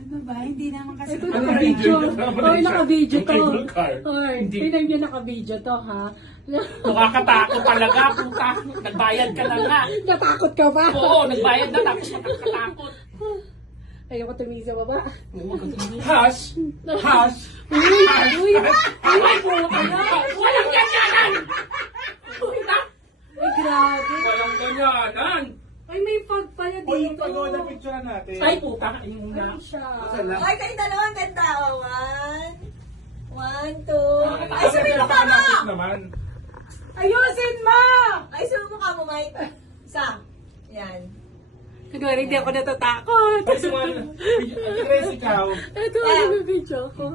Ano ba? Hindi naman kasi. Ito naka-video. Hoy, naka-video to. Cable car. Hoy, Hindi. tingnan nyo naka-video to, ha? Nakakatakot talaga, puta. Nagbayad ka na nga. Natakot ka ba? Oo, nagbayad na tapos nakakatakot. Ayoko tumingin sa baba. Hush! Hush! Uy! Uy! Uy! Pula ka na! Walang ganyanan! Ay, grabe. Walang ganyanan! Ay, may pag pala dito. Uy, yung pagod na picture natin. Ay, puta. Yung Ano na. siya? Ay, kayo dalawa ang ganda. Oh, 1, 1, 2. Ay, sabi mo ka mo! naman. Ayusin mo! Ay, sabi mo ka mo, Mike. Isa. Yan. Kunwari, hindi ako natatakot. Ay, sumali. Grace, ikaw. Ito, Eh. video ko.